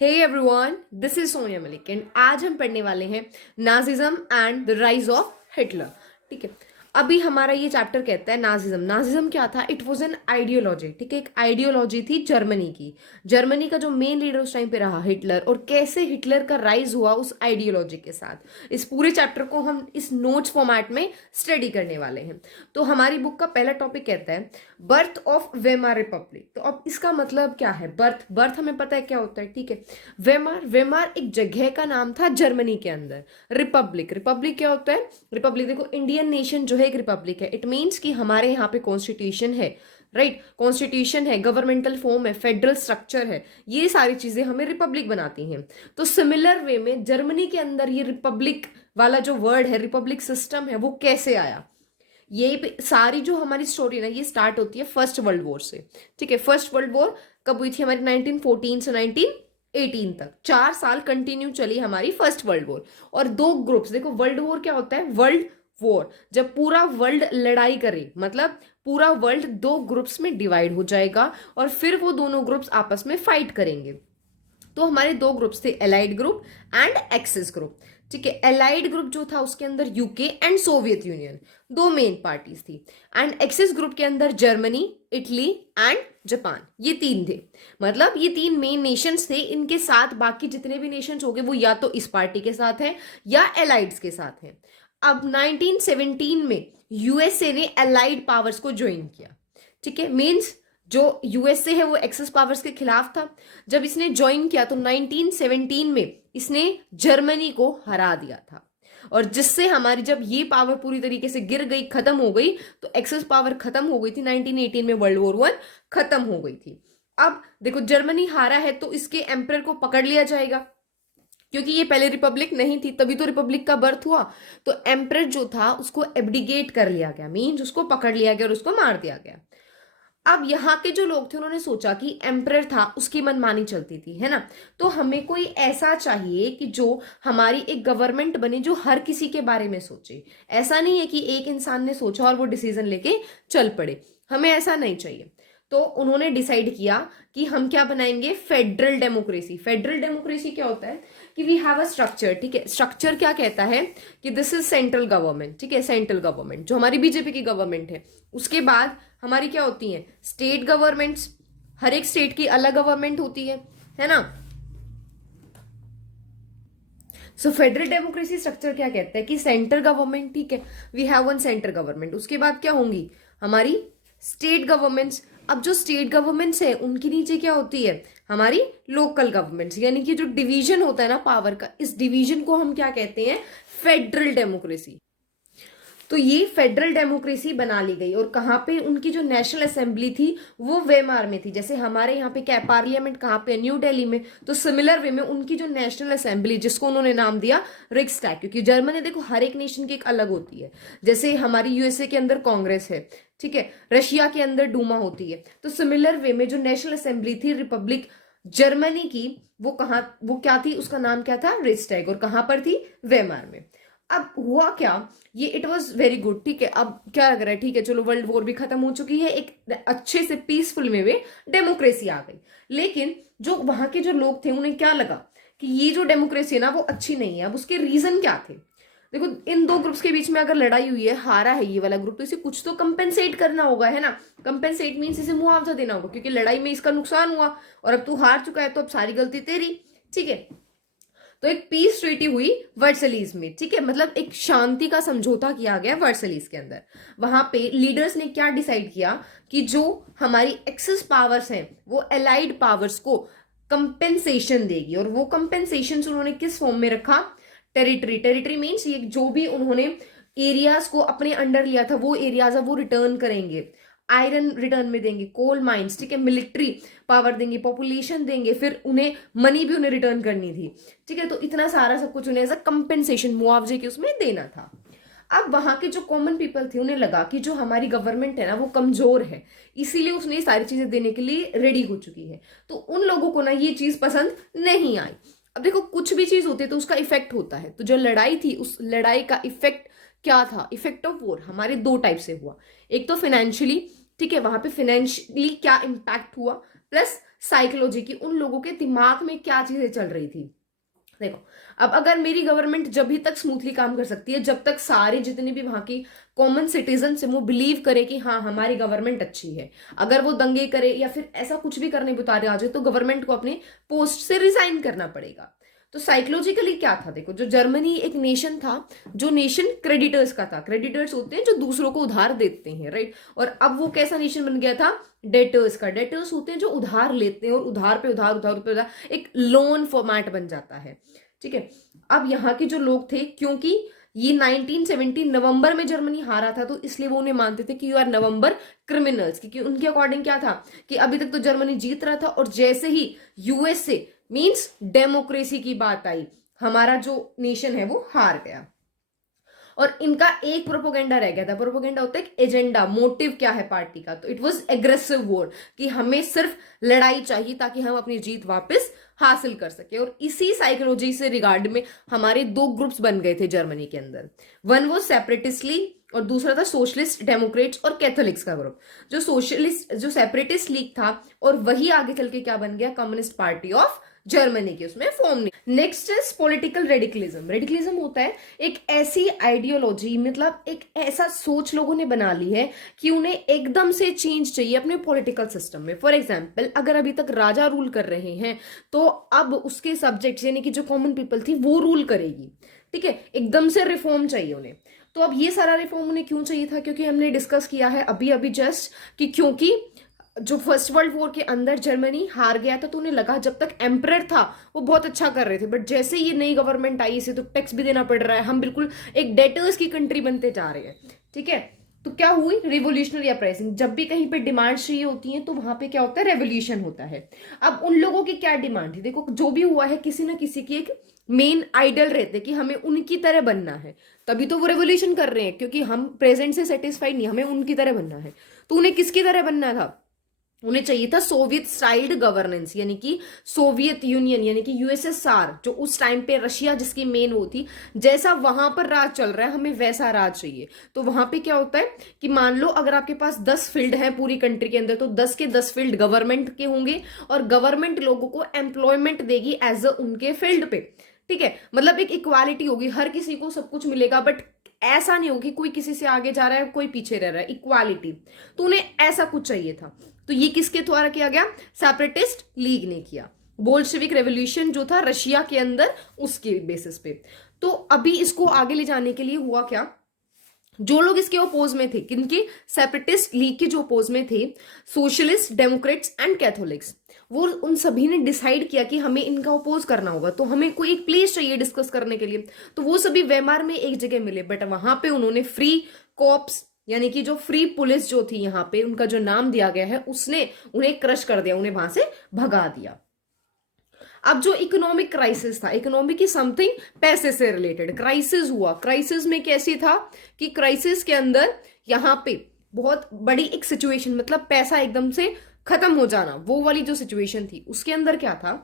Hey everyone, this is Sonia Malik and आज हम पढ़ने वाले हैं Nazism and the rise of Hitler. ठीक है। अभी हमारा ये चैप्टर कहता है नाजिज्म। नाजिज्म क्या था? It was an ideology. ठीक है, एक आइडियोलॉजी थी जर्मनी की। जर्मनी का जो मेन लीडर उस टाइम पे रहा हिटलर, और कैसे हिटलर का राइज हुआ उस आइडियोलॉजी के साथ। इस पूरे चैप्टर को हम इस नोट्स फॉर्मेट में स्टडी करने वाले हैं। तो हमारी बुक का पहला टॉपिक कहता है बर्थ ऑफ वेमार रिपब्लिक। तो अब इसका मतलब क्या है? बर्थ बर्थ हमें पता है क्या होता है। ठीक है। वेमार वेमार एक जगह का नाम था जर्मनी के अंदर। रिपब्लिक रिपब्लिक क्या होता है? रिपब्लिक देखो, इंडियन नेशन जो है एक रिपब्लिक है। इट मीन्स कि हमारे यहाँ पे कॉन्स्टिट्यूशन है, राइट? कॉन्स्टिट्यूशन है, गवर्नमेंटल फॉर्म है, फेडरल स्ट्रक्चर है। ये सारी चीजें हमें रिपब्लिक बनाती हैं। तो सिमिलर वे में जर्मनी के अंदर ये रिपब्लिक वाला जो वर्ड है, रिपब्लिक सिस्टम है, वो कैसे आया? ये सारी जो हमारी स्टोरी ना, ये स्टार्ट होती है फर्स्ट वर्ल्ड वॉर से। ठीक है। फर्स्ट वर्ल्ड वॉर कब हुई थी हमारी? 1914 से 1918 तक 4 साल कंटिन्यू चली हमारी फर्स्ट वर्ल्ड वॉर। और दो ग्रुप्स, देखो वर्ल्ड वॉर क्या होता है? वर्ल्ड वॉर जब पूरा वर्ल्ड लड़ाई करे, मतलब पूरा वर्ल्ड दो ग्रुप्स में डिवाइड हो जाएगा और फिर वो दोनों ग्रुप्स आपस में फाइट करेंगे। तो हमारे दो ग्रुप्स थे, allied group and axis group. ठीक है। एलाइड ग्रुप जो था उसके अंदर यूके एंड सोवियत यूनियन, दो मेन पार्टीज थी। एंड एक्सिस ग्रुप के अंदर जर्मनी, इटली एंड जापान, ये तीन थे। मतलब ये तीन मेन नेशंस थे। इनके साथ बाकी जितने भी नेशंस हो गए वो या तो इस पार्टी के साथ हैं या एलाइड्स के साथ हैं। अब 1917 में यूएसए ने एलाइड पावर्स को ज्वाइन किया। ठीक है। मीन्स जो यूएसए है वो एक्सेस पावर्स के खिलाफ था। जब इसने ज्वाइन किया तो 1917 में इसने जर्मनी को हरा दिया था, और जिससे हमारी जब ये पावर पूरी तरीके से गिर गई, खत्म हो गई, तो एक्सेस पावर खत्म हो गई थी। 1918 में वर्ल्ड वॉर 1 खत्म हो गई थी। अब देखो, जर्मनी हारा है तो इसके एम्परर को पकड़ लिया जाएगा, क्योंकि ये पहले रिपब्लिक नहीं थी, तभी तो रिपब्लिक का बर्थ हुआ। तो एम्परर जो था उसको एब्डिगेट कर लिया गया, मीन्स उसको पकड़ लिया गया और उसको मार दिया गया। अब यहाँ के जो लोग थे उन्होंने सोचा कि एम्परर था उसकी मनमानी चलती थी, है ना? तो हमें कोई ऐसा चाहिए कि जो हमारी एक गवर्नमेंट बने जो हर किसी के बारे में सोचे। ऐसा नहीं है कि एक इंसान ने सोचा और वो डिसीजन लेके चल पड़े, हमें ऐसा नहीं चाहिए। तो उन्होंने डिसाइड किया कि हम क्या बनाएंगे? Federal democracy. फेडरल डेमोक्रेसी क्या होता है कि वी हैव अ स्ट्रक्चर। ठीक है। स्ट्रक्चर क्या कहता है कि दिस इज सेंट्रल गवर्नमेंट। ठीक है। सेंट्रल गवर्नमेंट जो हमारी बीजेपी की गवर्नमेंट है। उसके बाद हमारी क्या होती है? State governments. हर एक स्टेट की अलग गवर्नमेंट होती है ना? सो फेडरल डेमोक्रेसी स्ट्रक्चर क्या कहता है कि सेंट्रल गवर्नमेंट, ठीक है, we have one central government. उसके बाद क्या होंगी? हमारी स्टेट गवर्नमेंट्स। अब जो स्टेट गवर्नमेंट्स है उनके नीचे क्या होती है? हमारी लोकल गवर्नमेंट्स। यानी कि जो डिवीजन होता है ना पावर का, इस डिवीजन को हम क्या कहते हैं? Federal democracy. तो ये फेडरल डेमोक्रेसी बना ली गई। और कहाँ पे उनकी जो नेशनल असेंबली थी वो वेमार में थी। जैसे हमारे यहाँ पे क्या पार्लियामेंट कहाँ पे? न्यू दिल्ली में। तो सिमिलर वे में उनकी जो नेशनल असेंबली, जिसको उन्होंने नाम दिया रिक्सटैग, क्योंकि जर्मनी देखो हर एक नेशन की एक अलग होती है। जैसे हमारी यूएसए के अंदर कांग्रेस है, ठीक है, रशिया के अंदर डूमा होती है। तो सिमिलर वे में जो नेशनल असेंबली थी रिपब्लिक जर्मनी की, वो कहाँ, वो क्या थी? उसका नाम क्या था? रिक्सटैग। और कहाँ पर थी? वेमार में। अब हुआ क्या? ये इट वॉज वेरी गुड। ठीक है। अब क्या लग रहा है? ठीक है, चलो वर्ल्ड वॉर भी खत्म हो चुकी है, एक अच्छे से पीसफुल में डेमोक्रेसी आ गई। लेकिन जो वहां के जो लोग थे उन्हें क्या लगा कि ये जो डेमोक्रेसी है ना वो अच्छी नहीं है। अब उसके रीजन क्या थे? देखो, इन दो ग्रुप्स के बीच में अगर लड़ाई हुई है, हारा है ये वाला ग्रुप, तो इसे कुछ तो कंपेंसेट करना होगा, है ना? कंपेंसेट मीन्स इसे मुआवजा देना होगा, क्योंकि लड़ाई में इसका नुकसान हुआ और अब तू हार चुका है तो अब सारी गलती तेरी। ठीक है। तो एक पीस ट्रीटी हुई वर्सलीज में। ठीक है। मतलब एक शांति का समझौता किया गया वर्सलीज के अंदर। वहां पे लीडर्स ने क्या डिसाइड किया कि जो हमारी एक्सेस पावर्स हैं वो एलाइड पावर्स को कंपेंसेशन देगी। और वो कंपेंसेशन उन्होंने किस फॉर्म में रखा? टेरिटरी। टेरिटरी मीन्स ये जो भी उन्होंने एरियाज को अपने अंडर लिया था वो एरियाज वो रिटर्न करेंगे। आयरन रिटर्न में देंगे, कोल माइंस, ठीक है, मिलिट्री पावर देंगे, पॉपुलेशन देंगे, फिर उन्हें मनी भी उन्हें रिटर्न करनी थी। ठीक है। तो इतना सारा सब कुछ उन्हें एज अ कंपेंसेशन, मुआवजे के उसमें देना था। अब वहां के जो कॉमन पीपल थे उन्हें लगा कि जो हमारी गवर्नमेंट है ना वो कमजोर है, इसीलिए उसने ये सारी चीजें देने के लिए रेडी हो चुकी है। तो उन लोगों को ना ये चीज पसंद नहीं आई। अब देखो, कुछ भी चीज होती है तो उसका इफेक्ट होता है। तो जो लड़ाई थी उस लड़ाई का इफेक्ट क्या था? इफेक्ट ऑफ वॉर हमारे दो टाइप से हुआ। एक तो फाइनेंशियली, ठीक है, वहां पे फाइनेंशियली क्या इम्पैक्ट हुआ, प्लस साइकोलॉजी की, उन लोगों के दिमाग में क्या चीजें चल रही थी। देखो, अब अगर मेरी गवर्नमेंट जब भी तक स्मूथली काम कर सकती है जब तक सारे जितने भी वहां की कॉमन सिटीजन है वो बिलीव करे कि हाँ हमारी गवर्नमेंट अच्छी है। अगर वो दंगे करे या फिर ऐसा कुछ भी करने बुतारे आ जाए तो गवर्नमेंट को अपने पोस्ट से रिजाइन करना पड़ेगा। तो साइकोलॉजिकली क्या था, देखो, जो जर्मनी एक नेशन था, जो नेशन क्रेडिटर्स का था। क्रेडिटर्स होते हैं जो दूसरों को उधार देते हैं, राइट। और अब वो कैसा नेशन बन गया था, डेटर्स का। डेटर्स होते हैं जो उधार लेते हैं और उधार पे उधार उधार पे उधार, एक लोन फॉर्मेट बन जाता है, ठीक है। अब यहाँ के जो लोग थे, क्योंकि ये 1970 नवंबर में जर्मनी हारा था, तो इसलिए वो उन्हें मानते थे कि यू आर नवंबर क्रिमिनल्स, क्योंकि उनके अकॉर्डिंग क्या था कि अभी तक तो जर्मनी जीत रहा था और जैसे ही यूएसए मींस डेमोक्रेसी की बात आई, हमारा जो नेशन है वो हार गया। और इनका एक प्रोपोगेंडा रह गया था। प्रोपोगेंडा होता है एजेंडा, मोटिव क्या है पार्टी का, तो इट वाज एग्रेसिव वॉर, कि हमें सिर्फ लड़ाई चाहिए ताकि हम अपनी जीत वापस हासिल कर सके। और इसी साइकोलॉजी से रिगार्ड में हमारे दो ग्रुप्स बन गए थे जर्मनी के अंदर। वन वो सेपरेटिस्ट लीग और दूसरा था सोशलिस्ट डेमोक्रेट्स और कैथोलिक्स का ग्रुप। जो सोशलिस्ट जो सेपरेटिस्ट लीग था और वही आगे चल के क्या बन गया, कम्युनिस्ट पार्टी ऑफ जर्मनी की उसमें फॉर्म नहीं। Next is political radicalism. Radicalism होता है एक ऐसी आइडियोलॉजी, मतलब एक ऐसा सोच लोगों ने बना ली है कि उन्हें एकदम से चेंज चाहिए अपने पॉलिटिकल सिस्टम में। फॉर एग्जाम्पल, अगर अभी तक राजा रूल कर रहे हैं तो अब उसके सब्जेक्ट्स यानी कि जो कॉमन पीपल थी वो रूल करेगी, ठीक है। एकदम से रिफॉर्म चाहिए उन्हें। तो अब ये सारा रिफॉर्म उन्हें क्यों चाहिए था, क्योंकि हमने डिस्कस किया है अभी अभी जस्ट कि क्योंकि जो फर्स्ट वर्ल्ड वॉर के अंदर जर्मनी हार गया था, तो उन्हें लगा जब तक एम्परर था वो बहुत अच्छा कर रहे थे, बट जैसे ये नई गवर्नमेंट आई, इसे तो टैक्स भी देना पड़ रहा है, हम बिल्कुल एक डेटर्स की कंट्री बनते जा रहे हैं, ठीक है। तो क्या हुई, रिवोल्यूशनरी अपराइजिंग। जब भी कहीं पे डिमांड चाहिए होती है तो वहां पे क्या होता है, रेवोल्यूशन होता है। अब उन लोगों की क्या डिमांड थी, देखो, जो भी हुआ है किसी ना किसी की एक मेन आइडल रहते कि हमें उनकी तरह बनना है, तभी तो वो रेवोल्यूशन कर रहे हैं, क्योंकि हम प्रेजेंट से सेटिस्फाइड नहीं, हमें उनकी तरह बनना है। तो उन्हें किसकी तरह बनना था, उन्हें चाहिए था सोवियत स्टाइल्ड गवर्नेंस, यानी कि सोवियत यूनियन यानी कि यूएसएसआर, जो उस टाइम पे रशिया जिसकी मेन वो थी, जैसा वहां पर राज चल रहा है हमें वैसा राज चाहिए। तो वहां पे क्या होता है कि मान लो अगर आपके पास 10 फील्ड है पूरी कंट्री के अंदर, तो 10 के 10 फील्ड गवर्नमेंट के होंगे और गवर्नमेंट लोगों को एम्प्लॉयमेंट देगी एज अ उनके फील्ड पे, ठीक है। मतलब एक इक्वालिटी होगी, हर किसी को सब कुछ मिलेगा, बट ऐसा नहीं होगी कोई किसी से आगे जा रहा है कोई पीछे रह रहा है, इक्वालिटी। तो उन्हें ऐसा कुछ चाहिए था। तो ये किसके द्वारा किया गया, सेपरेटिस्ट लीग ने किया। बोल्शेविक रेवोल्यूशन जो था रशिया के अंदर, उसके बेसिस पे। तो अभी इसको आगे ले जाने के लिए हुआ क्या, जो लोग इसके अपोज में थे, किनके, सेपरेटिस्ट लीग के जो अपोज में थे, सोशलिस्ट डेमोक्रेट्स एंड कैथोलिक्स, वो उन सभी ने डिसाइड किया कि हमें इनका अपोज करना होगा, तो हमें कोई एक प्लेस चाहिए डिस्कस करने के लिए। तो वो सभी वेमार में एक जगह मिले, बट वहां पे उन्होंने फ्री कॉप्स यानी कि जो फ्री पुलिस जो थी यहाँ पे, उनका जो नाम दिया गया है, उसने उन्हें क्रश कर दिया, उन्हें वहां से भगा दिया। अब जो इकोनॉमिक क्राइसिस था, इकोनॉमिक की समथिंग पैसे से रिलेटेड क्राइसिस हुआ। क्राइसिस में कैसी था कि क्राइसिस के अंदर यहाँ पे बहुत बड़ी एक सिचुएशन, मतलब पैसा एकदम से खत्म हो जाना, वो वाली जो सिचुएशन थी उसके अंदर क्या था।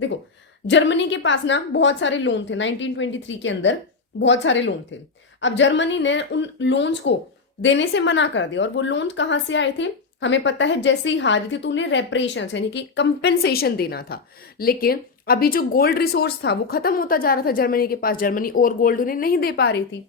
देखो, जर्मनी के पास ना बहुत सारे लोन थे, 1923 के अंदर बहुत सारे लोन थे। अब जर्मनी ने उन लोन्स को देने से मना कर दिया, और वो लोन कहां से आए थे हमें पता है, जैसे ही हारी थी तो उन्हें रेपरेशन यानी कि कंपेंसेशन देना था। लेकिन अभी जो गोल्ड रिसोर्स था वो खत्म होता जा रहा था जर्मनी के पास, जर्मनी और गोल्ड उन्हें नहीं दे पा रही थी।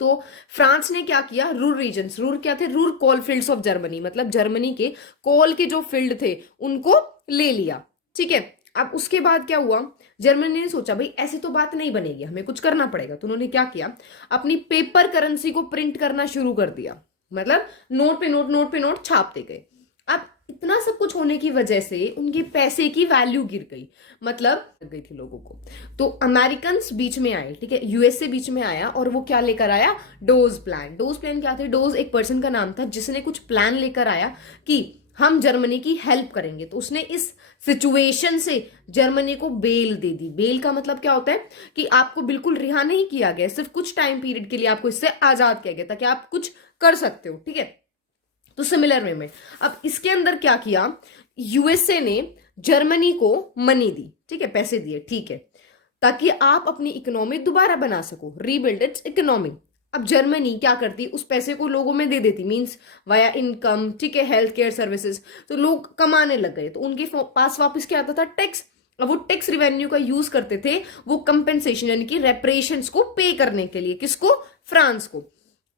तो फ्रांस ने क्या किया, रूर रीजन्स, रूर क्या थे, Ruhr coal fields of Germany, मतलब जर्मनी के कोल के जो फील्ड थे उनको ले लिया, ठीक है। अब उसके बाद क्या हुआ, जर्मनी ने सोचा भाई ऐसे तो बात नहीं बनेगी, हमें कुछ करना पड़ेगा। तो उन्होंने क्या किया, अपनी पेपर करेंसी को प्रिंट करना शुरू कर दिया, मतलब नोट पे नोट, नोट पे नोट छापते गए। अब इतना सब कुछ होने की वजह से उनके पैसे की वैल्यू गिर गई, मतलब गई थी लोगों को। तो अमेरिकन बीच में आए, ठीक है, यूएसए बीच में आया, और वो क्या लेकर आया, डोज प्लान। डोज प्लान क्या थे, डोज एक पर्सन का नाम था जिसने कुछ प्लान लेकर आया कि हम जर्मनी की हेल्प करेंगे। तो उसने इस सिचुएशन से जर्मनी को बेल दे दी। बेल का मतलब क्या होता है कि आपको बिल्कुल रिहा नहीं किया गया, सिर्फ कुछ टाइम पीरियड के लिए आपको इससे आजाद किया गया ताकि आप कुछ कर सकते हो, ठीक है। तो सिमिलर वे में अब इसके अंदर क्या किया, यूएसए ने जर्मनी को मनी दी, ठीक है, पैसे दिए, ठीक है, ताकि आप अपनी इकोनॉमी दोबारा बना सको, रीबिल्ड इट्स इकोनॉमी। अब जर्मनी क्या करती, उस पैसे को लोगों में दे देती, मींस वाया इनकम, ठीक है, हेल्थ केयर सर्विसेज, तो लोग कमाने लग गए, तो उनके पास वापस क्या आता था, टैक्स। अब वो टैक्स रिवेन्यू का यूज करते थे वो कंपेंसेशन यानी कि रेपरेशंस को पे करने के लिए, किसको, फ्रांस को।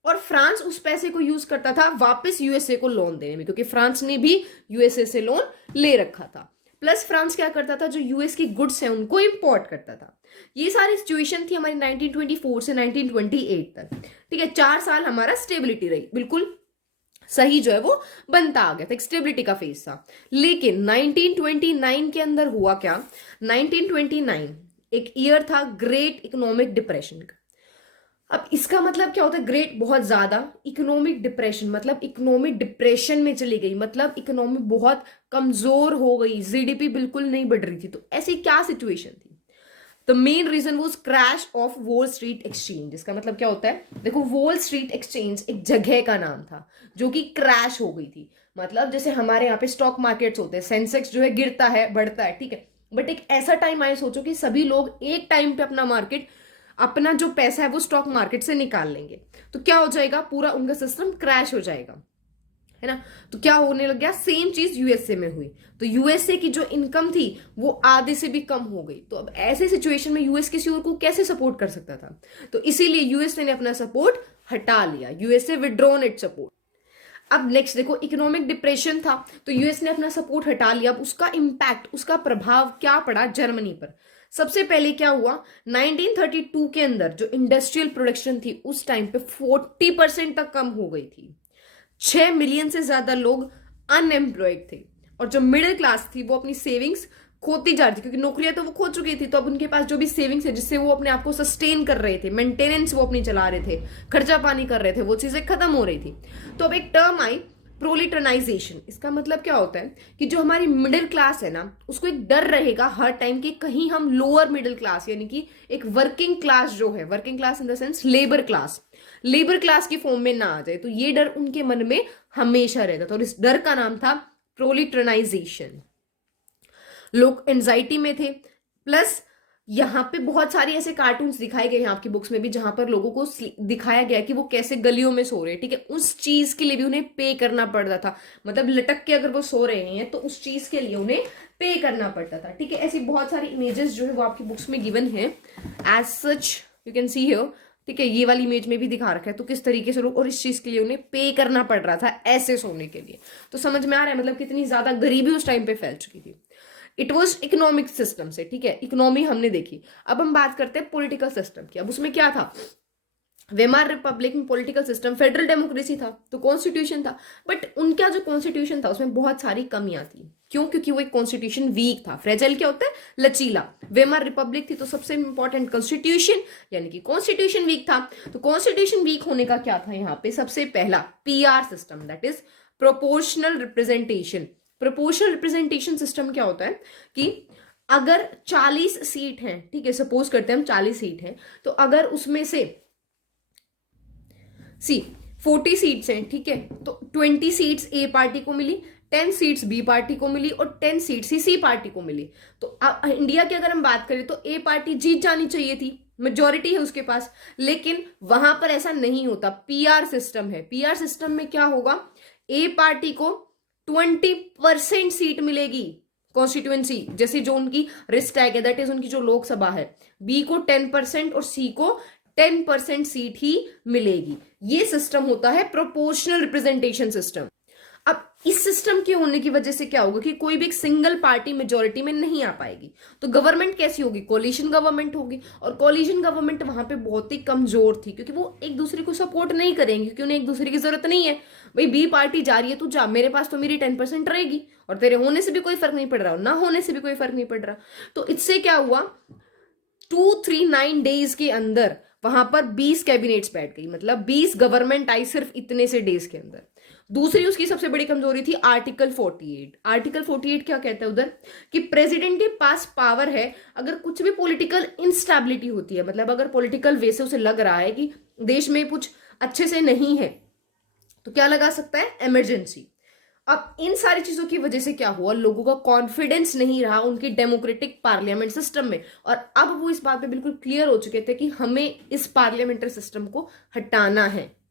और फ्रांस उस पैसे को यूज करता था वापस यूएसए को लोन देने में, क्योंकि फ्रांस ने भी यूएसए से लोन ले रखा था। प्लस फ्रांस क्या करता था, जो यूएस की गुड्स है उनको इंपोर्ट करता था। ये सारी सिचुएशन थी हमारी 1924 से 1928 तक, ठीक है। 4 साल हमारा स्टेबिलिटी रही, बिल्कुल सही जो है वो बनता आ गया था, एक स्टेबिलिटी का फेज था। लेकिन 1929 के अंदर हुआ क्या, 1929 एक ईयर था ग्रेट इकोनॉमिक डिप्रेशन का। अब इसका मतलब क्या होता है, ग्रेट बहुत ज्यादा, इकोनॉमिक डिप्रेशन मतलब इकोनॉमिक डिप्रेशन में चली गई, मतलब इकोनॉमी बहुत कमजोर हो गई, जीडीपी बिल्कुल नहीं बढ़ रही थी। तो ऐसी क्या सिचुएशन थी, the main reason was crash of Wall Street exchange. इसका मतलब क्या होता है, देखो वॉल स्ट्रीट एक्सचेंज एक जगह का नाम था जो कि क्रैश हो गई थी। मतलब जैसे हमारे यहाँ पे स्टॉक मार्केट्स होते हैं, सेंसेक्स जो है गिरता है बढ़ता है, ठीक है, बट एक ऐसा टाइम आए, सोचो कि सभी लोग एक टाइम पे अपना मार्केट, अपना जो पैसा है वो स्टॉक मार्केट से निकाल लेंगे, तो क्या हो जाएगा, पूरा उनका सिस्टम क्रैश हो जाएगा, है ना। तो क्या होने लग गया, सेम चीज यूएसए में हुई। तो यूएसए की जो इनकम थी वो आधे से भी कम हो गई। तो अब ऐसे सिचुएशन में यूएस किसी और को कैसे सपोर्ट कर सकता था, तो इसीलिए यूएसए ने अपना सपोर्ट हटा लिया, यूएसए विड्रॉन इट सपोर्ट। अब नेक्स्ट देखो, इकोनॉमिक डिप्रेशन था तो यूएस ने अपना सपोर्ट हटा लिया। अब उसका इंपैक्ट, उसका प्रभाव क्या पड़ा जर्मनी पर। सबसे पहले क्या हुआ, 1932 के अंदर जो इंडस्ट्रियल प्रोडक्शन थी उस टाइम पे 40% तक कम हो गई थी। 6 मिलियन से ज्यादा लोग अनएम्प्लॉयड थे, और जो मिडिल क्लास थी वो अपनी सेविंग्स खोती जा रही थी, क्योंकि नौकरियां तो वो खो चुकी थी। तो अब उनके पास जो भी सेविंग्स है जिससे वो अपने आप को सस्टेन कर रहे थे, मेंटेनेंस वो अपनी चला रहे थे, खर्चा पानी कर रहे थे, वो चीजें खत्म हो रही थी। तो अब एक टर्म आई प्रोलिटरनाइजेशन। इसका मतलब क्या होता है कि जो हमारी मिडिल क्लास है ना, उसको एक डर रहेगा हर टाइम कि कहीं हम लोअर मिडिल क्लास यानी कि एक वर्किंग क्लास जो है, working class in the sense labour class, labour class की फॉर्म में ना आ जाए। तो ये डर उनके मन में हमेशा रहता था, और इस डर का नाम था प्रोलिटरनाइजेशन। लोग एंजाइटी में थे। प्लस यहाँ पे बहुत सारी ऐसे कार्टून्स दिखाए गए हैं आपकी बुक्स में भी, जहां पर लोगों को दिखाया गया कि वो कैसे गलियों में सो रहे हैं, ठीक है। उस चीज के लिए भी उन्हें पे करना पड़ता था, मतलब लटक के अगर वो सो रहे हैं तो उस चीज के लिए उन्हें पे करना पड़ता था, ठीक है। ऐसी बहुत सारी इमेजेस जो है वो आपकी बुक्स में गिवन है, as such you can see here, ठीक है। ये वाली इमेज में भी दिखा रखा है, तो किस तरीके से लोग, और इस चीज के लिए उन्हें पे करना पड़ रहा था ऐसे सोने के लिए। तो समझ में आ रहा है मतलब कितनी ज्यादा गरीबी उस टाइम पे फैल चुकी थी। इट वॉज इकोनॉमिक सिस्टम से, ठीक है, इकोनॉमी हमने देखी। अब हम बात करते हैं पॉलिटिकल सिस्टम की। अब उसमें क्या था, वेमार रिपब्लिक में पॉलिटिकल सिस्टम फेडरल डेमोक्रेसी था, तो कॉन्स्टिट्यूशन था। बट उनका जो कॉन्स्टिट्यूशन था उसमें बहुत सारी कमियां थी। क्यों, क्योंकि वो एक कॉन्स्टिट्यूशन वीक था। फ्रेजाइल क्या होता है, लचीला। वेमार रिपब्लिक थी तो सबसे इंपॉर्टेंट कॉन्स्टिट्यूशन, यानी कि कॉन्स्टिट्यूशन वीक था। तो कॉन्स्टिट्यूशन वीक होने का क्या था यहाँ पे, सबसे पहला PR system, that is proportional representation. Proportional representation system क्या होता है कि अगर 40 सीट हैं, ठीक है, सपोज करते हैं हम 40 सीट हैं, तो अगर उसमें से 40 सीट्स हैं, ठीक है, तो 20 सीट्स ए पार्टी को मिली, 10 सीट्स बी पार्टी को मिली और 10 सीट्स ही सी पार्टी को मिली। तो इंडिया की अगर हम बात करें तो ए पार्टी जीत जानी चाहिए थी, मेजोरिटी है उसके पास। लेकिन वहां पर ऐसा नहीं होता, पीआर सिस्टम है। पीआर सिस्टम में क्या होगा, ए पार्टी को 20% सीट मिलेगी कॉन्स्टिट्यूएंसी, जैसे जो उनकी रिस्ट टैग है, दैट इज उनकी जो लोकसभा है। बी को 10% और सी को 10% सीट ही मिलेगी। ये सिस्टम होता है प्रोपोर्शनल रिप्रेजेंटेशन सिस्टम। अब इस सिस्टम के होने की वजह से क्या होगा कि कोई भी एक सिंगल पार्टी मेजोरिटी में नहीं आ पाएगी। तो गवर्नमेंट कैसी होगी, कोलिशन गवर्नमेंट होगी। और कोलिशन गवर्नमेंट वहां पे बहुत ही कमजोर थी, क्योंकि वो एक दूसरे को सपोर्ट नहीं करेंगे, क्योंकि उन्हें एक दूसरे की जरूरत नहीं है। भाई बी पार्टी जा रही है, तू जा, मेरे पास तो मेरी 10% रहेगी, और तेरे होने से भी कोई फर्क नहीं पड़ रहा, ना होने से भी कोई फर्क नहीं पड़ रहा। तो इससे क्या हुआ, 239 डेज के अंदर वहां पर 20 कैबिनेट्स बैठ गई, मतलब 20 गवर्नमेंट आई सिर्फ इतने से डेज के अंदर। दूसरी उसकी सबसे बड़ी कमजोरी थी आर्टिकल 48। आर्टिकल 48 क्या कहता है उधर, कि प्रेसिडेंट के पास पावर है, अगर कुछ भी पॉलिटिकल इंस्टेबिलिटी होती है, मतलब अगर पॉलिटिकल वे से उसे लग रहा है कि देश में कुछ अच्छे से नहीं है, तो क्या लगा सकता है, इमरजेंसी। अब इन सारी चीजों की वजह से क्या हुआ, लोगों का कॉन्फिडेंस नहीं रहा उनकी डेमोक्रेटिक पार्लियामेंट सिस्टम में, और अब वो इस बात पे बिल्कुल क्लियर हो चुके थे कि हमें इस पार्लियामेंट्री सिस्टम को हटाना है।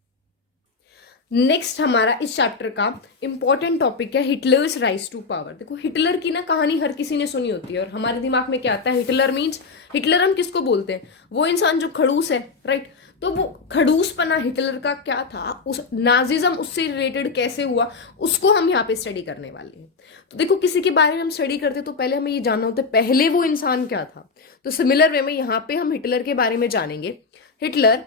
नेक्स्ट हमारा इस चैप्टर का इंपॉर्टेंट टॉपिक है हिटलर्स राइज टू पावर। देखो हिटलर की ना कहानी हर किसी ने सुनी होती है, और हमारे दिमाग में क्या आता है, हिटलर मीन्स, हिटलर हम किसको बोलते हैं, वो इंसान जो खड़ूस है, राइट। तो वो खड़ूसपना हिटलर का क्या था, उस नाजिज्म उससे रिलेटेड कैसे हुआ, उसको हम यहाँ पे स्टडी करने वाले हैं। तो देखो किसी के बारे में हम स्टडी करते तो पहले हमें ये जानना होता है पहले वो इंसान क्या था। तो सिमिलर वे में यहाँ पे हम हिटलर के बारे में जानेंगे। हिटलर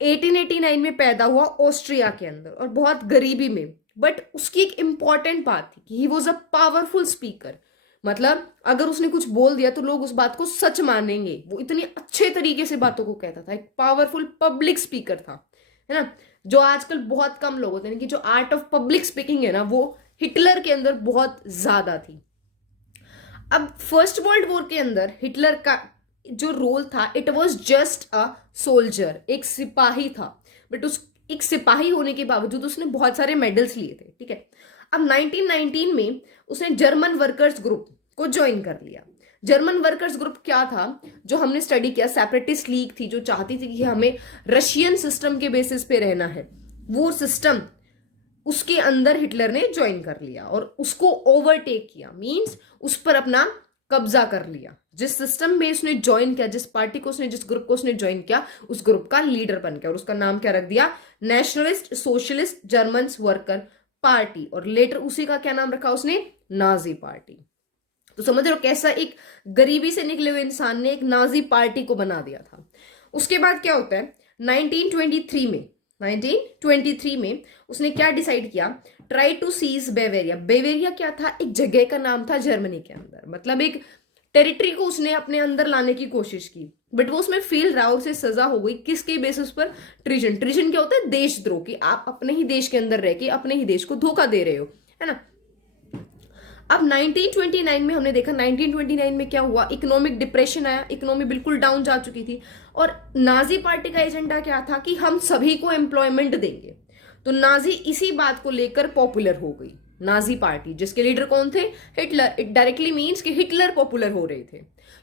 1889 में पैदा हुआ ऑस्ट्रिया के अंदर, और बहुत गरीबी में, बट उसकी एक इंपॉर्टेंट बात थी कि he was a powerful speaker. मतलब अगर उसने कुछ बोल दिया तो लोग उस बात को सच मानेंगे, वो इतनी अच्छे तरीके से बातों को कहता था, एक पावरफुल पब्लिक स्पीकर था, है ना। जो आजकल बहुत कम लोग होते हैं कि जो आर्ट ऑफ पब्लिक स्पीकिंग है ना, वो हिटलर के अंदर बहुत ज्यादा थी। अब फर्स्ट वर्ल्ड वॉर के अंदर हिटलर का जो रोल था, it was just a soldier, एक सिपाही था, बट उस एक सिपाही होने के बावजूद उसने बहुत सारे मेडल्स लिए थे, ठीक है। अब 1919 में उसने जर्मन वर्कर्स ग्रुप को ज्वाइन कर लिया। जर्मन वर्कर्स ग्रुप क्या था, जो हमने स्टडी किया, सेपरेटिस्ट लीग थी जो चाहती थी कि हमें रशियन सिस्टम के बेसिस पे रहना है, वो सिस्टम उसके अंदर हिटलर ने ज्वाइन कर लिया और उसको ओवरटेक किया, मींस उस पर अपना कब्जा कर लिया। जिस सिस्टम में उसने ज्वाइन किया, जिस पार्टी को उसने, जिस ग्रुप को उसने ज्वाइन किया, उस ग्रुप का लीडर बन गया, और उसका नाम क्या रख दिया, nationalist socialist German worker party, और लेटर उसी का क्या नाम रखा उसने, नाजी पार्टी। तो समझ रहे हो कैसा एक गरीबी से निकले हुए इंसान ने एक नाजी पार्टी को बना दिया था। उसके बाद क्या होता है, 1923 में उसने क्या डिसाइड किया, ट्राई टू सीज बेवेरिया। बेवेरिया क्या था, एक जगह का नाम था जर्मनी के अंदर, मतलब एक टेरिटरी को उसने अपने अंदर लाने की कोशिश की, बट वो उसमें फेल रहा, उसे सजा हो गई। किसके बेसिस पर, ट्रिजन। ट्रिजन क्या होता है, देशद्रोह, की आप अपने ही देश के अंदर रह के अपने ही देश को धोखा दे रहे हो, है ना। अब 1929 में हमने देखा, 1929 में क्या हुआ, इकोनॉमिक डिप्रेशन आया, इकोनॉमी बिल्कुल डाउन जा चुकी थी, और नाजी पार्टी का एजेंडा क्या था कि हम सभी को एम्प्लॉयमेंट देंगे। तो नाजी इसी बात को लेकर पॉपुलर हो गई, नाजी पार्टी, जिसके लीडर कौन थे, हिटलर। इट डायरेक्टली मीन्स कि हिटलर पॉपुलर हो रहे थे।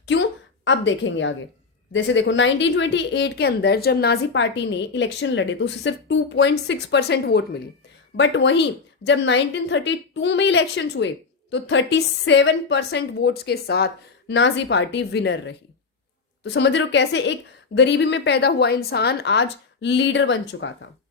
क्यों, अब देखेंगे आगे। जैसे देखो 1928 के अंदर जब नाजी पार्टी ने इलेक्शन लड़े तो उसे सिर्फ 2.6% वोट मिली, बट वहीं जब 1932 में इलेक्शन हुए तो 37% वोट्स के साथ नाजी पार्टी विनर रही। तो समझ रहे हो कैसे एक गरीबी में पैदा हुआ इंसान आज लीडर बन चुका था।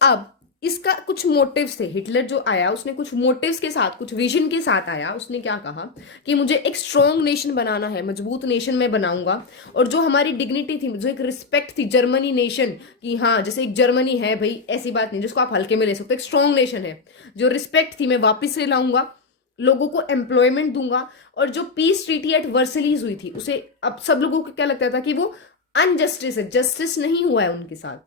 अब इसका कुछ मोटिव्स थे, हिटलर जो आया उसने कुछ मोटिव्स के साथ, कुछ विजन के साथ आया। उसने क्या कहा कि मुझे एक स्ट्रॉन्ग नेशन बनाना है, मजबूत नेशन में बनाऊंगा, और जो हमारी डिग्निटी थी, जो एक रिस्पेक्ट थी जर्मनी नेशन की, हाँ जैसे एक जर्मनी है भाई, ऐसी बात नहीं जिसको आप हल्के में ले सकते, एक स्ट्रॉन्ग नेशन है, जो रिस्पेक्ट थी मैं वापिस से लाऊंगा, लोगों को एम्प्लॉयमेंट दूंगा, और जो पीस ट्रीटी एट वर्सलीज हुई थी उसे, अब सब लोगों को क्या लगता था कि वो अनजस्टिस है, जस्टिस नहीं हुआ है उनके साथ,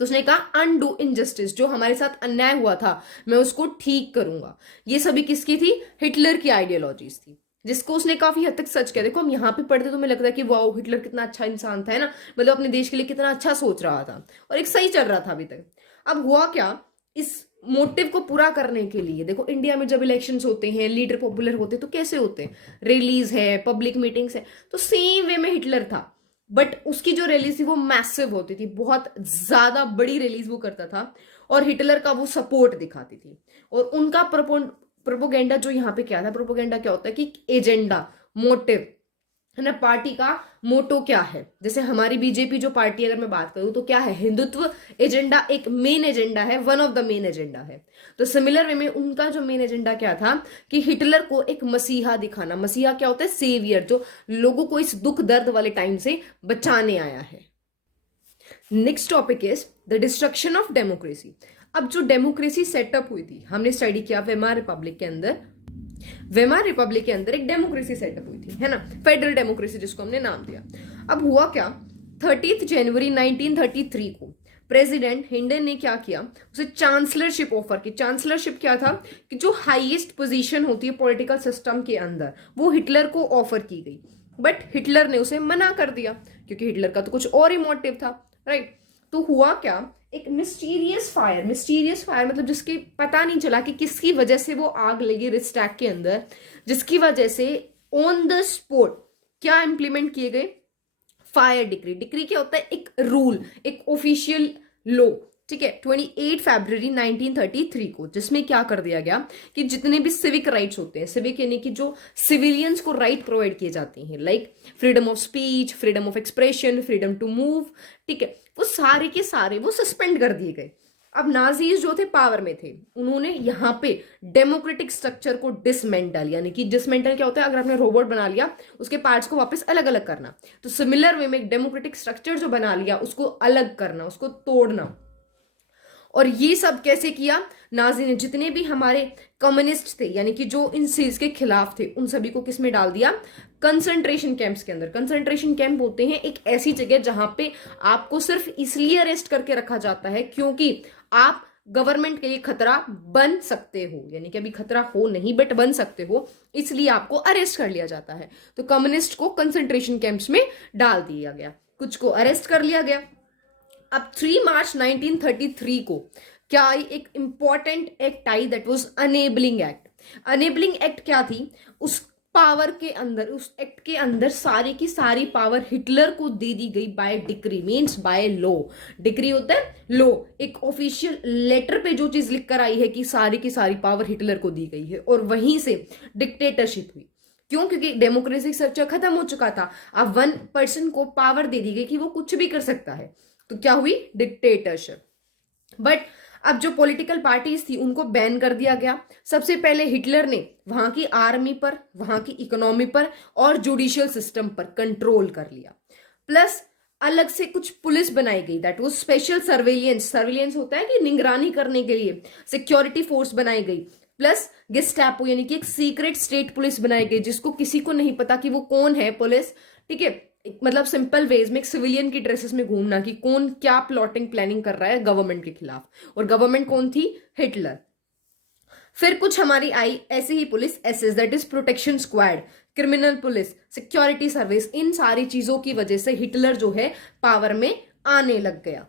तो उसने कहा अनडू इनजस्टिस, जो हमारे साथ अन्याय हुआ था मैं उसको ठीक करूंगा। ये सभी किसकी थी, हिटलर की आइडियोलॉजीज थी, जिसको उसने काफी हद तक सच किया। देखो हम यहाँ पे पढ़ते तो हमें लगता है कि वाओ हिटलर कितना अच्छा इंसान था, है ना, मतलब अपने देश के लिए कितना अच्छा सोच रहा था और एक सही चल रहा था अभी तक। अब हुआ क्या, इस मोटिव को पूरा करने के लिए देखो इंडिया में जब इलेक्शंस होते हैं, लीडर पॉपुलर होते हैं तो कैसे होते हैं, रैलीज है, पब्लिक मीटिंग्स है, तो सेम वे में हिटलर था, बट उसकी जो रैली थी वो मैसिव होती थी, बहुत ज्यादा बड़ी रैलीज वो करता था, और हिटलर का वो सपोर्ट दिखाती थी। और उनका प्रोपोगेंडा जो यहाँ पे क्या था, प्रोपोगेंडा क्या होता है कि एजेंडा, मोटिव, है ना, पार्टी का मोटो क्या है। जैसे हमारी बीजेपी जो पार्टी अगर मैं बात करूं तो क्या है, हिंदुत्व एजेंडा एक मेन एजेंडा है, one of the main agenda है। तो सिमिलर वे में उनका जो मेन एजेंडा क्या था कि हिटलर को एक मसीहा दिखाना। मसीहा क्या होता है, सेवियर, जो लोगों को इस दुख दर्द वाले टाइम से बचाने आया है। Next topic is the destruction of democracy. अब जो डेमोक्रेसी सेटअप हुई थी, हमने स्टडी किया वेमार रिपब्लिक के अंदर, वेमार रिपब्लिक के अंदर एक डेमोक्रेसी सेटअप हुई थी, है ना, फेडरल डेमोक्रेसी जिसको हमने नाम दिया। अब हुआ क्या, 30 जनवरी 1933 को प्रेसिडेंट हिंडन ने क्या किया, उसे चांसलरशिप ऑफर की। चांसलरशिप क्या था कि जो हाईएस्ट पोजीशन होती है पॉलिटिकल सिस्टम के अंदर, वो हिटलर को ऑफर की गई, बट हिटलर ने उसे मना कर दिया क्योंकि हिटलर का तो कुछ और ही मोटिव था, राइट। तो हुआ क्या, एक मिस्टीरियस फायर मतलब जिसके पता नहीं चला कि किसकी वजह से वो आग लगी रिस्टैक के अंदर, जिसकी वजह से ऑन द स्पॉट क्या इंप्लीमेंट किए गए, फायर डिक्री। डिक्री क्या होता है, एक रूल, एक ऑफिशियल लॉ, ठीक है, 28 फरवरी 1933 को, जिसमें क्या कर दिया गया कि जितने भी सिविक राइट्स होते हैं, सिविक यानी कि जो सिविलियंस को राइट प्रोवाइड किए जाते हैं, like freedom of speech, freedom of expression, freedom to move, ठीक है, वो सारे के सारे वो सस्पेंड कर दिए गए। अब नाजीज जो थे पावर में थे, उन्होंने यहाँ पे डेमोक्रेटिक स्ट्रक्चर को डिसमेंटल, यानी कि डिसमेंटल क्या होता है, अगर आपने रोबोट बना लिया उसके पार्ट्स को वापस अलग अलग करना, तो सिमिलर वे में एक डेमोक्रेटिक स्ट्रक्चर जो बना लिया उसको अलग करना, उसको तोड़ना। और ये सब कैसे किया, नाजी ने जितने भी हमारे कम्युनिस्ट थे यानी कि जो इन चीज के खिलाफ थे, उन सभी को किस में डाल दिया, कंसंट्रेशन कैंप्स के अंदर। कंसंट्रेशन कैंप होते हैं एक ऐसी जगह जहां पे आपको सिर्फ इसलिए अरेस्ट करके रखा जाता है क्योंकि आप गवर्नमेंट के लिए खतरा बन सकते हो, यानी कि अभी खतरा हो नहीं बट बन सकते हो, इसलिए आपको अरेस्ट कर लिया जाता है। तो कम्युनिस्ट को कंसंट्रेशन कैंप्स में डाल दिया गया, कुछ को अरेस्ट कर लिया गया। अब 3 मार्च 1933 को क्या आई, एक important act I, that was enabling act. Enabling act क्या थी, उस पावर के अंदर, उस एक्ट के अंदर सारी की सारी पावर हिटलर को दे दी गई by decree, means by law. Decree होता है लॉ, एक ऑफिशियल लेटर पे जो चीज लिख कर आई है कि सारी की सारी पावर हिटलर को दी गई है, और वहीं से डिक्टेटरशिप हुई। क्यों, क्योंकि डेमोक्रेसी स्ट्रक्चर खत्म हो चुका था, अब 1 पर्सन को पावर दे दी गई कि वो कुछ भी कर सकता है, तो क्या हुई, डिक्टेटरशिप। बट अब जो पॉलिटिकल पार्टीज थी उनको बैन कर दिया गया। सबसे पहले हिटलर ने वहां की आर्मी पर, वहां की इकोनॉमी पर और जुडिशियल सिस्टम पर कंट्रोल कर लिया। प्लस अलग से कुछ पुलिस बनाई गई, that was special surveillance, surveillance होता है कि निगरानी करने के लिए सिक्योरिटी फोर्स बनाई गई। प्लस गेस्टापो यानी कि एक सीक्रेट स्टेट पुलिस बनाई गई, जिसको किसी को नहीं पता कि वो कौन है पुलिस, ठीक है, मतलब सिंपल वेज में एक सिविलियन की ड्रेसेस में घूमना कि कौन क्या प्लॉटिंग प्लानिंग कर रहा है गवर्नमेंट के खिलाफ, और गवर्नमेंट कौन थी, हिटलर। फिर कुछ हमारी आई ऐसी ही police, SS, that is protection squad, criminal police, security service. इन सारी चीजों की वजह से हिटलर जो है पावर में आने लग गया।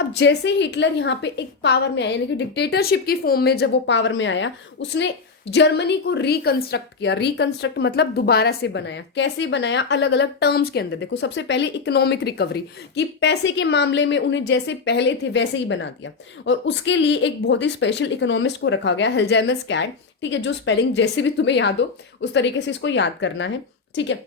अब जैसे हिटलर यहाँ पे एक पावर में आया, यानी कि डिक्टेटरशिप की फॉर्म में जब वो पावर में आया, उसने जर्मनी को रिकंस्ट्रक्ट किया। रिकंस्ट्रक्ट मतलब दोबारा से बनाया। कैसे बनाया, अलग अलग टर्म्स के अंदर। देखो, सबसे पहले इकोनॉमिक रिकवरी, कि पैसे के मामले में उन्हें जैसे पहले थे वैसे ही बना दिया, और उसके लिए एक बहुत ही स्पेशल इकोनॉमिस्ट को रखा गया, हेल्जेमस कैड, ठीक है, जो स्पेलिंग जैसे भी तुम्हें याद हो उस तरीके से इसको याद करना है, ठीक है।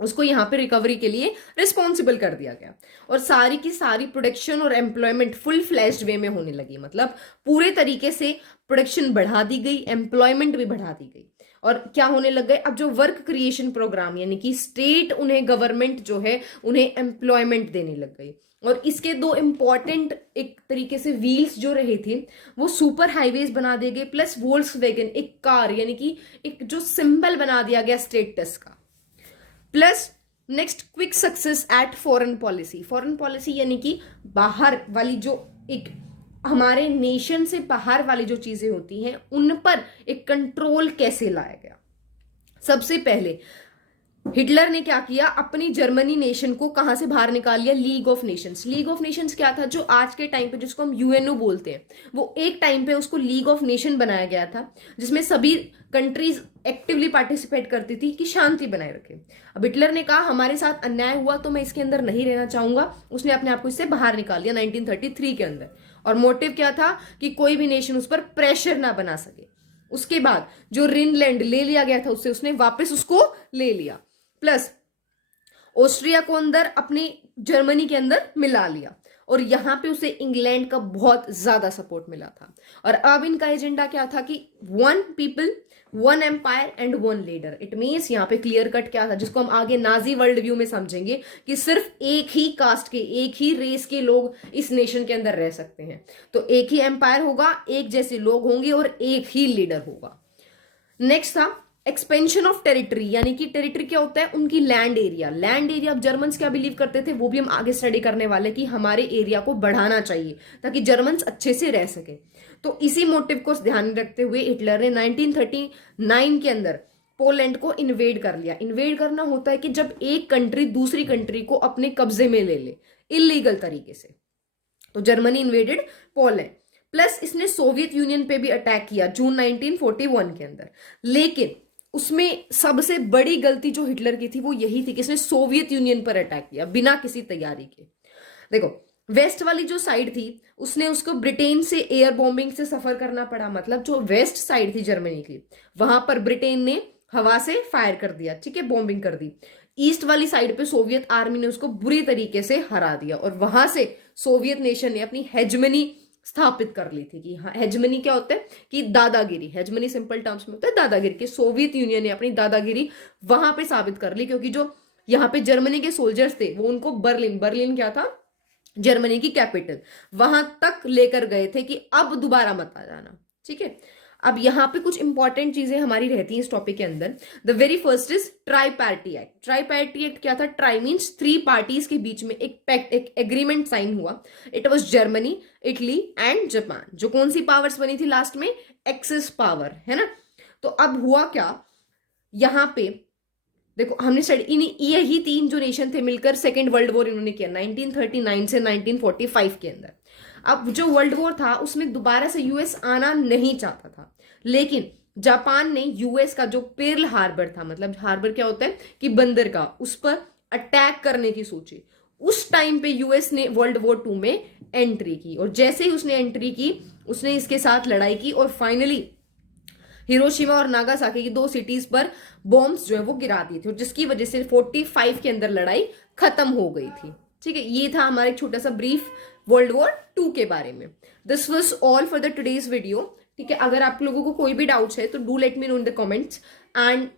उसको यहाँ पे रिकवरी के लिए रिस्पॉन्सिबल कर दिया गया, और सारी की सारी प्रोडक्शन और एम्प्लॉयमेंट फुल फ्लैश्ड वे में होने लगी। मतलब पूरे तरीके से प्रोडक्शन बढ़ा दी गई, एम्प्लॉयमेंट भी बढ़ा दी गई, और क्या होने लग गए, अब जो वर्क क्रिएशन प्रोग्राम, यानी कि स्टेट उन्हें, गवर्नमेंट जो है उन्हें एम्प्लॉयमेंट देने लग गई। और इसके दो इंपॉर्टेंट एक तरीके से व्हील्स जो रहे थे, वो सुपर हाईवेज बना दिए गए, प्लस वोल्क्सवैगन एक कार, यानी कि एक जो सिंबल बना दिया गया स्टेटस का। Plus next, quick success at foreign policy. Foreign policy यानी कि बाहर वाली जो एक हमारे नेशन से बाहर वाली जो चीजें होती हैं उन पर एक कंट्रोल कैसे लाया गया। सबसे पहले हिटलर ने क्या किया, अपनी जर्मनी नेशन को कहां से बाहर निकाल लिया, league of Nations. League of Nations क्या था, जो आज के टाइम पे जिसको हम यूएनओ बोलते हैं, वो एक टाइम पे उसको लीग ऑफ नेशन बनाया गया था, जिसमें सभी कंट्रीज एक्टिवली पार्टिसिपेट करती थी कि शांति बनाए रखे। अब हिटलर ने कहा हमारे साथ अन्याय हुआ तो मैं इसके अंदर नहीं रहना चाहूंगा, उसने अपने आप को इससे बाहर निकाल लिया 1933 के अंदर। और मोटिव क्या था कि कोई भी नेशन उस पर प्रेशर ना बना सके। उसके बाद जो रिनलैंड ले लिया गया था उससे उसने वापस उसको ले लिया, प्लस ऑस्ट्रिया को अंदर अपनी जर्मनी के अंदर मिला लिया, और यहां पे उसे इंग्लैंड का बहुत ज्यादा सपोर्ट मिला था। और अब इनका एजेंडा क्या था कि 1 people 1 empire and 1 leader. It means यहाँ पे क्लियर कट क्या था, जिसको हम आगे नाजी वर्ल्ड व्यू में समझेंगे, कि सिर्फ एक ही कास्ट के, एक ही रेस के लोग इस नेशन के अंदर रह सकते हैं। तो एक ही एम्पायर होगा, एक जैसे लोग होंगे और एक ही लीडर होगा। नेक्स्ट था एक्सपेंशन ऑफ टेरिटरी, यानी कि टेरिटरी क्या होता है, उनकी लैंड एरिया। लैंड एरिया, अब जर्मन्स क्या बिलीव करते थे, वो भी हम आगे स्टडी करने वाले, कि हमारे एरिया को बढ़ाना चाहिए ताकि जर्मन्स अच्छे से रह सके। तो इसी मोटिव को ध्यान में रखते हुए हिटलर ने 1939 के अंदर पोलैंड को इन्वेड कर लिया। इन्वेड करना होता है कि जब एक कंट्री दूसरी कंट्री को अपने कब्जे में ले ले, इलीगल तरीके से। तो जर्मनी इन्वेडेड पोलैंड, प्लस इसने सोवियत यूनियन पे भी अटैक किया जून 1941 के अंदर। लेकिन उसमें सबसे बड़ी गलती जो हिटलर की थी वो यही थी कि इसने सोवियत यूनियन पर अटैक किया बिना किसी तैयारी के। देखो, वेस्ट वाली जो साइड थी उसने उसको ब्रिटेन से एयर बॉम्बिंग से सफर करना पड़ा, मतलब जो वेस्ट साइड थी जर्मनी की वहां पर ब्रिटेन ने हवा से फायर कर दिया, ठीक है, बॉम्बिंग कर दी। ईस्ट वाली साइड पे सोवियत आर्मी ने उसको बुरी तरीके से हरा दिया और वहां से सोवियत नेशन ने अपनी हेजमनी स्थापित कर ली थी। कि हाँ, हेजमनी क्या होता है कि दादागिरी, हेजमनी सिंपल टर्म्स में होता है दादागिरी, कि सोवियत यूनियन ने अपनी दादागिरी वहां पे साबित कर ली, क्योंकि जो यहाँ पे जर्मनी के सोल्जर्स थे वो उनको बर्लिन क्या था, जर्मनी की कैपिटल, वहां तक लेकर गए थे कि अब दोबारा मत आ जाना, ठीक है। अब यहाँ पे कुछ इंपॉर्टेंट चीजें हमारी रहती हैं इस टॉपिक के अंदर। The very first is try party act. Try party act क्या था? ट्राई मीन्स 3 पार्टीज के बीच में एक पैक्ट, एक एग्रीमेंट साइन हुआ। It was Germany, Italy and Japan. जो कौन सी पावर्स बनी थी लास्ट में? एक्सिस पावर, है ना। तो अब हुआ क्या यहाँ पे, देखो हमने स्टडी, यही 3 जो नेशन थे मिलकर सेकेंड वर्ल्ड वॉर इन्होंने किया 1939 से 1945 के अंदर। अब जो वर्ल्ड वॉर था उसमें दोबारा से यूएस आना नहीं चाहता था, लेकिन जापान ने यूएस का जो पेर्ल हार्बर था, मतलब हार्बर क्या होता है कि बंदर का, उस पर अटैक करने की सोची। उस टाइम पे यूएस ने वर्ल्ड वॉर 2 में एंट्री की, और जैसे ही उसने एंट्री की उसने इसके साथ लड़ाई की और फाइनली हिरोशिमा और नागासाकी की 2 सिटीज पर बॉम्ब्स जो है वो गिरा दिए थे, और जिसकी वजह से 45 के अंदर लड़ाई खत्म हो गई थी, ठीक है। ये था हमारा एक छोटा सा ब्रीफ वर्ल्ड वॉर 2 के बारे में। This was all for the today's video, ठीक है। अगर आप लोगों को कोई भी डाउट्स है तो do let me know in the comments, and